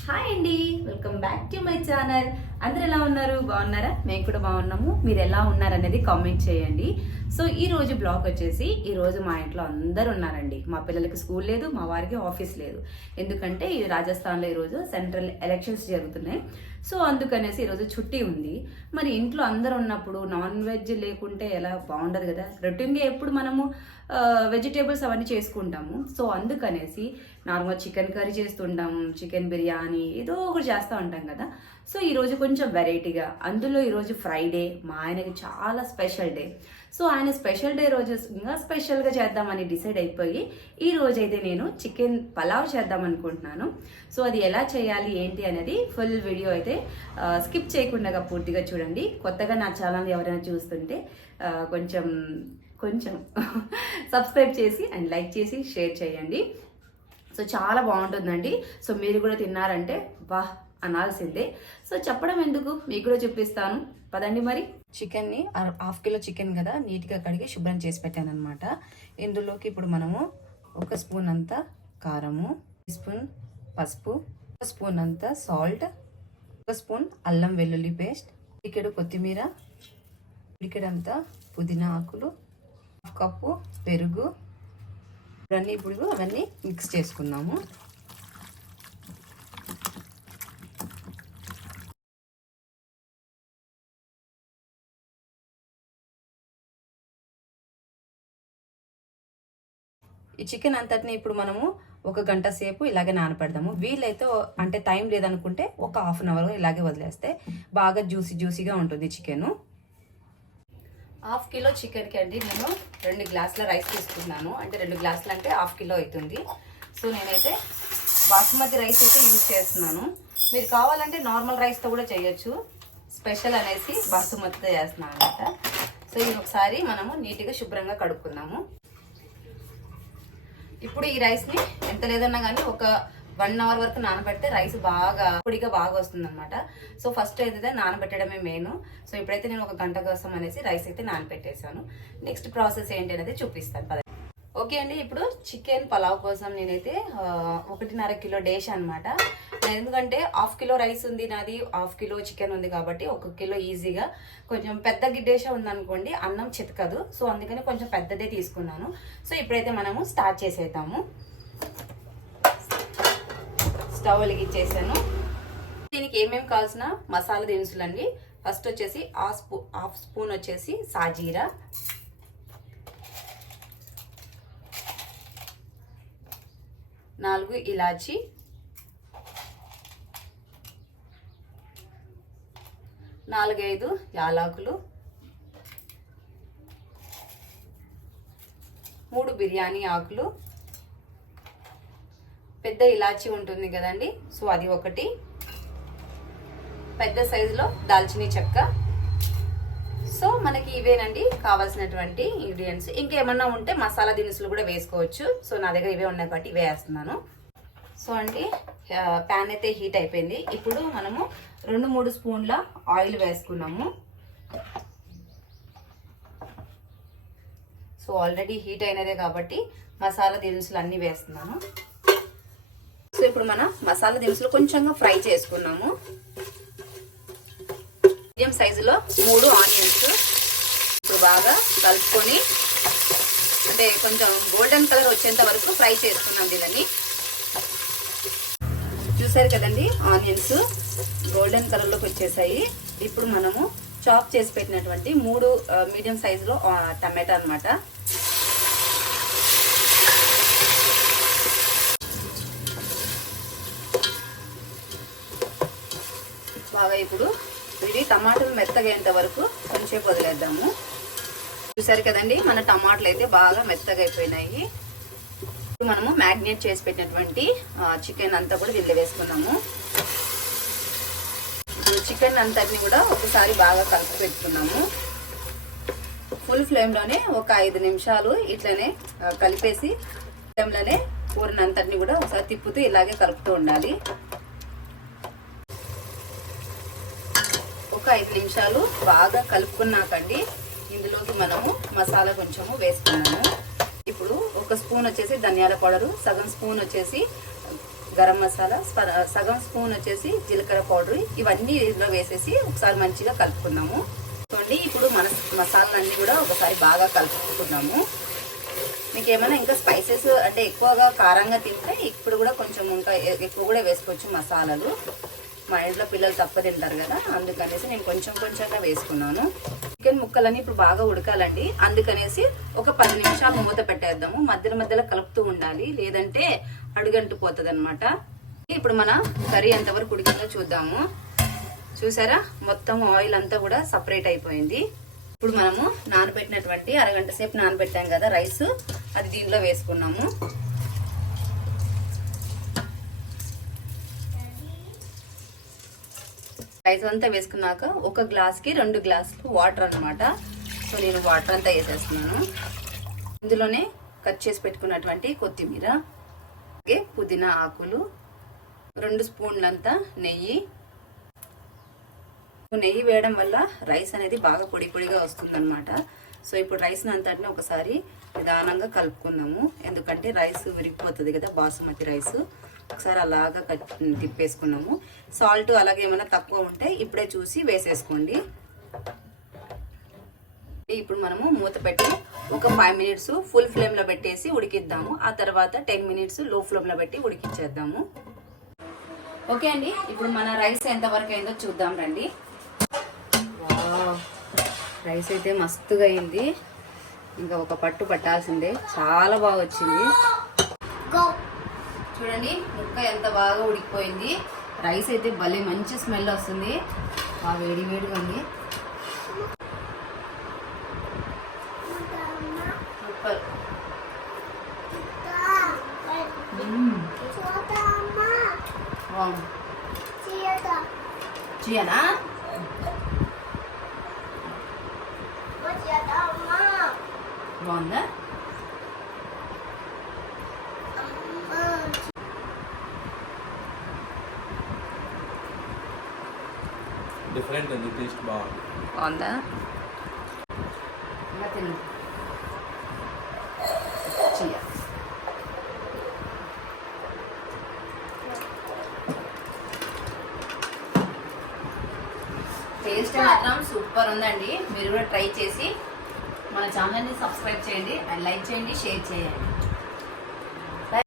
Hi అండి welcome back to my channel అందరు ఎలా ఉన్నారు? బాగున్నారా? మేము కూడా బాగున్నాము. మీరు ఎలా ఉన్నారనేది కామెంట్ చేయండి. సో ఈ రోజు బ్లాగ్ వచ్చేసి ఈ రోజు మా ఇంట్లో అందరు ఉన్నారండి. మా పిల్లలకి స్కూల్ లేదు మా వారికి ఆఫీస్ లేదు. ఎందుకంటే ఈ రాజస్థాన్లో ఈరోజు సెంట్రల్ ఎలక్షన్స్ జరుగుతున్నాయి. సో అందుకనేసి ఈరోజు చుట్టి ఉంది. మరి ఇంట్లో అందరు ఉన్నప్పుడు నాన్ వెజ్ లేకుంటే ఎలా బాగుండదు కదా? రొటీన్గా ఎప్పుడు మనము వెజిటేబుల్స్ అవన్నీ చేసుకుంటాము. సో అందుకనేసి నార్మల్ చికెన్ కర్రీ చేస్తుంటాం చికెన్ బిర్యానీ ఏదో ఒకటి చేస్తూ ఉంటాం కదా? సో ఈరోజు కొంచెం వెరైటీగా అందులో ఈరోజు ఫ్రైడే మా ఆయనకి చాలా స్పెషల్ డే. సో ఆయన స్పెషల్ డే రోజు ఇంకా స్పెషల్గా చేద్దామని డిసైడ్ అయిపోయి ఈ రోజు అయితే నేను చికెన్ పలావ్ చేద్దాం అనుకుంటున్నాను సో అది ఎలా చేయాలి ఏంటి అనేది ఫుల్ వీడియో అయితే స్కిప్ చేయకుండా పూర్తిగా చూడండి. కొత్తగా నా ఛానల్ ఎవరైనా చూస్తుంటే కొంచెం కొంచెం సబ్స్క్రైబ్ చేసి అండ్ లైక్ చేసి షేర్ చేయండి. సో చాలా బాగుంటుందండి. సో మీరు కూడా తిన్నారంటే వాహ్ అనాల్సిందే. సో చెప్పడం ఎందుకు? మీకు కూడా చూపిస్తాను. పదండి మరి. చికెన్ని అర- హాఫ్ కిలో చికెన్ కదా నీట్గా కడిగి శుభ్రం చేసి పెట్టాను అనమాట ఇందులోకి ఇప్పుడు మనము ఒక స్పూన్ అంతా కారము స్పూన్ పసుపు ఒక స్పూన్ అంతా సాల్ట్ ఒక స్పూన్ అల్లం వెల్లుల్లి పేస్ట్ ఇక్కడ కొత్తిమీర ఇక్కడంతా పుదీనా ఆకులు హాఫ్ కప్పు పెరుగు ఇవన్నీ ఇప్పుడు అవన్నీ మిక్స్ చేసుకున్నాము ఈ చికెన్ అంతటిని ఇప్పుడు మనము ఒక గంట సేపు ఇలాగే నానపెడదాము. వీలైతే అంటే టైం లేదనుకుంటే ఒక హాఫ్ అన్ అవర్ ఇలాగే వదిలేస్తే బాగా జ్యూసీ జ్యూసీగా ఉంటుంది చికెను హాఫ్ కిలో చికెన్కి అండి నేను రెండు గ్లాసుల రైస్ తీసుకున్నాను. అంటే రెండు గ్లాసులు అంటే హాఫ్ కిలో అవుతుంది. సో నేనైతే బాస్మతి రైస్ అయితే యూజ్ చేస్తున్నాను. మీరు కావాలంటే నార్మల్ రైస్తో కూడా చేయొచ్చు. స్పెషల్ అనేసి బాసుమతితో చేస్తున్నాను అనమాట సో ఇది ఒకసారి మనము నీట్గా శుభ్రంగా కడుక్కుందాము ఇప్పుడు ఈ రైస్ని ఎంత లేదన్నా కానీ ఒక వన్ అవర్ వరకు నానబెడితే రైస్ బాగా పొడిగా బాగా వస్తుంది అనమాట సో ఫస్ట్ అయితే నానబెట్టడమే మెయిన్ సో ఇప్పుడైతే నేను ఒక గంట కోసం అనేసి రైస్ అయితే నానబెట్టేశాను. నెక్స్ట్ ప్రాసెస్ ఏంటి అనేది చూపిస్తాను. ఓకే అండి ఇప్పుడు చికెన్ పలావ్ కోసం నేనైతే ఒకటిన్నర కిలో డేష్ అనమాట ఎందుకంటే హాఫ్ కిలో రైస్ ఉంది నాది హాఫ్ కిలో చికెన్ ఉంది కాబట్టి ఒక కిలో ఈజీగా. కొంచెం పెద్ద గిడ్డేష ఉందనుకోండి అన్నం చితకదు. సో అందుకని కొంచెం పెద్దదే తీసుకున్నాను. సో ఇప్పుడైతే మనము స్టార్ట్ చేసేద్దాము. స్టవ్ వెలిగించేసాను. దీనికి ఏమేమి కావాల్సిన మసాలా దినుసులు అండి ఫస్ట్ వచ్చేసి హాఫ్ స్పూ హాఫ్ స్పూన్ వచ్చేసి సాజీరా. నాలుగు ఇలాచి. నాలుగైదు యాలాకులు. మూడు బిర్యానీ ఆకులు. పెద్ద ఇలాచి ఉంటుంది కదండి సో అది ఒకటి. పెద్ద సైజులో దాల్చిన చెక్క. సో మనకి ఇవేనండి కావాల్సినటువంటి ఇంగ్రీడియంట్స్ ఇంకేమన్నా ఉంటే మసాలా దినుసులు కూడా వేసుకోవచ్చు. సో నా దగ్గర ఇవే ఉన్నాయి కాబట్టి ఇవే వేస్తున్నాను. సో అండి ప్యాన్ అయితే హీట్ అయిపోయింది. ఇప్పుడు మనము రెండు మూడు స్పూన్ల ఆయిల్ వేసుకున్నాము. సో ఆల్రెడీ హీట్ అయినదే కాబట్టి మసాలా దినుసులు అన్నీ వేస్తున్నాను. సో ఇప్పుడు మనం మసాలా దినుసులు కొంచెంగా ఫ్రై చేసుకున్నాము. మీడియం సైజులో మూడు ఆనియన్స్. ఇప్పుడు బాగా కలుపుకొని అంటే కొంచెం గోల్డెన్ కలర్ వచ్చేంత వరకు ఫ్రై చేసుకున్నాం దీన్ని. చూసారు కదండి ఆనియన్స్ గోల్డెన్ కలర్లోకి వచ్చేసాయి. ఇప్పుడు మనము చాప్ చేసి పెట్టినటువంటి మూడు మీడియం సైజులో టమాటా అన్నమాట. బాగా ఇప్పుడు టమాటాలు మెత్తగయ్యేంత వరకు కొంచెం వదిలేద్దాము. చూసారు కదండి మన టమాటాలు అయితే బాగా మెత్తగా అయిపోయినాయి. ఇప్పుడు మనము మ్యాగ్నేట్ చేసి పెట్టినటువంటి చికెన్ అంతా కూడా దీంట్లో వేసుకున్నాము చికెన్ అంతటిని కూడా ఒకసారి బాగా కలిపి పెట్టుకున్నాము. ఫుల్ ఫ్లేమ్లోనే ఒక ఐదు నిమిషాలు ఇట్లనే కలిపేసి ఫ్లేమ్లోనే కూరనంతటిని కూడా ఒకసారి తిప్పుతూ ఇలాగే కలుపుతూ ఉండాలి. ఒక ఐదు నిమిషాలు బాగా కలుపుకున్నాకండి. ఇందులోకి మనము మసాలా కొంచెము వేసుకున్నాము. ఇప్పుడు ఒక స్పూన్ వచ్చేసి ధనియాల పౌడరు సగం స్పూన్ వచ్చేసి గరం మసాలా సగం స్పూన్ వచ్చేసి జీలకర్ర పౌడర్ ఇవన్నీ ఇందులో వేసేసి ఒకసారి మంచిగా కలుపుకున్నాము. చూడండి ఇప్పుడు మన మసాలాలన్నీ కూడా ఒకసారి బాగా కలుపుకుంటున్నాము. మీకు ఏమైనా ఇంకా స్పైసెస్ అంటే ఎక్కువగా కారంగా తింటే ఇప్పుడు కూడా కొంచెం ఇంకా ఎక్కువ కూడా వేసుకోవచ్చు మసాలాలు. మా ఇంట్లో పిల్లలు తప్ప తింటారు కదా అందుకనేసి నేను కొంచెం కొంచెంగా వేసుకున్నాను. చికెన్ ముక్కలన్నీ ఇప్పుడు బాగా ఉడకాలండి. అందుకనేసి ఒక పది నిమిషాలు మూత పెట్టేద్దాము. మధ్యలో మధ్యలో కలుపుతూ ఉండాలి. లేదంటే అడుగంటు పోతుంది అనమాట ఇప్పుడు మన కర్రీ ఎంతవరకు ఉడికిందో చూద్దాము. చూసారా? మొత్తం ఆయిల్ అంతా కూడా సపరేట్ అయిపోయింది. ఇప్పుడు మనము నానబెట్టినటువంటి అరగంట సేపు నానబెట్టాం కదా రైస్. అది దీనిలో వేసుకున్నాము. రైస్ అంతా వేసుకున్నాక ఒక గ్లాస్కి రెండు గ్లాసులు వాటర్ అనమాట సో నేను వాటర్ అంతా వేసేస్తున్నాను. ఇందులోనే కట్ చేసి పెట్టుకున్నటువంటి కొత్తిమీర అలాగే పుదీనా ఆకులు రెండు స్పూన్లంతా నెయ్యి. నెయ్యి వేయడం వల్ల రైస్ అనేది బాగా పొడి పొడిగా వస్తుందన్నమాట. సో ఇప్పుడు రైస్ అంతటిని ఒకసారి నిదానంగా కలుపుకుందాము. ఎందుకంటే రైస్ విరిగిపోతుంది కదా బాసుమతి రైస్ ఒకసారి అలాగా కట్ తిప్పేసుకున్నాము. సాల్ట్ అలాగే ఏమైనా తక్కువ ఉంటే ఇప్పుడే చూసి వేసేసుకోండి. ఇప్పుడు మనము మూత పెట్టి ఒక ఫైవ్ మినిట్స్ ఫుల్ ఫ్లేమ్లో పెట్టేసి ఉడికిద్దాము. ఆ తర్వాత టెన్ మినిట్స్లో ఫ్లేమ్లో పెట్టి ఉడికిచ్చేద్దాము. ఓకే అండి ఇప్పుడు మన రైస్ ఎంతవరకు అయిందో చూద్దాం రండి. వావ్. రైస్ అయితే మస్తుగా అయింది. ఇంకా ఒక పట్టు పట్టాల్సిందే. చాలా బాగా వచ్చింది. చూడండి ముక్క ఎంత బాగా ఉడికిపోయింది. రైస్ అయితే భలే మంచి స్మెల్ వస్తుంది. బాగా వేడి వేడిగా ఉంది. సూపర్ చేయనా? బాగుందా? డిఫరెంట్ ఉంది టేస్ట్ బాగుంది. బాగుందా? టేస్ట్ మాత్రం సూపర్ ఉందండి. మీరు కూడా ట్రై చేసి మన ఛానల్ని సబ్స్క్రైబ్ చేయండి అండ్ లైక్ చేయండి షేర్ చేయండి.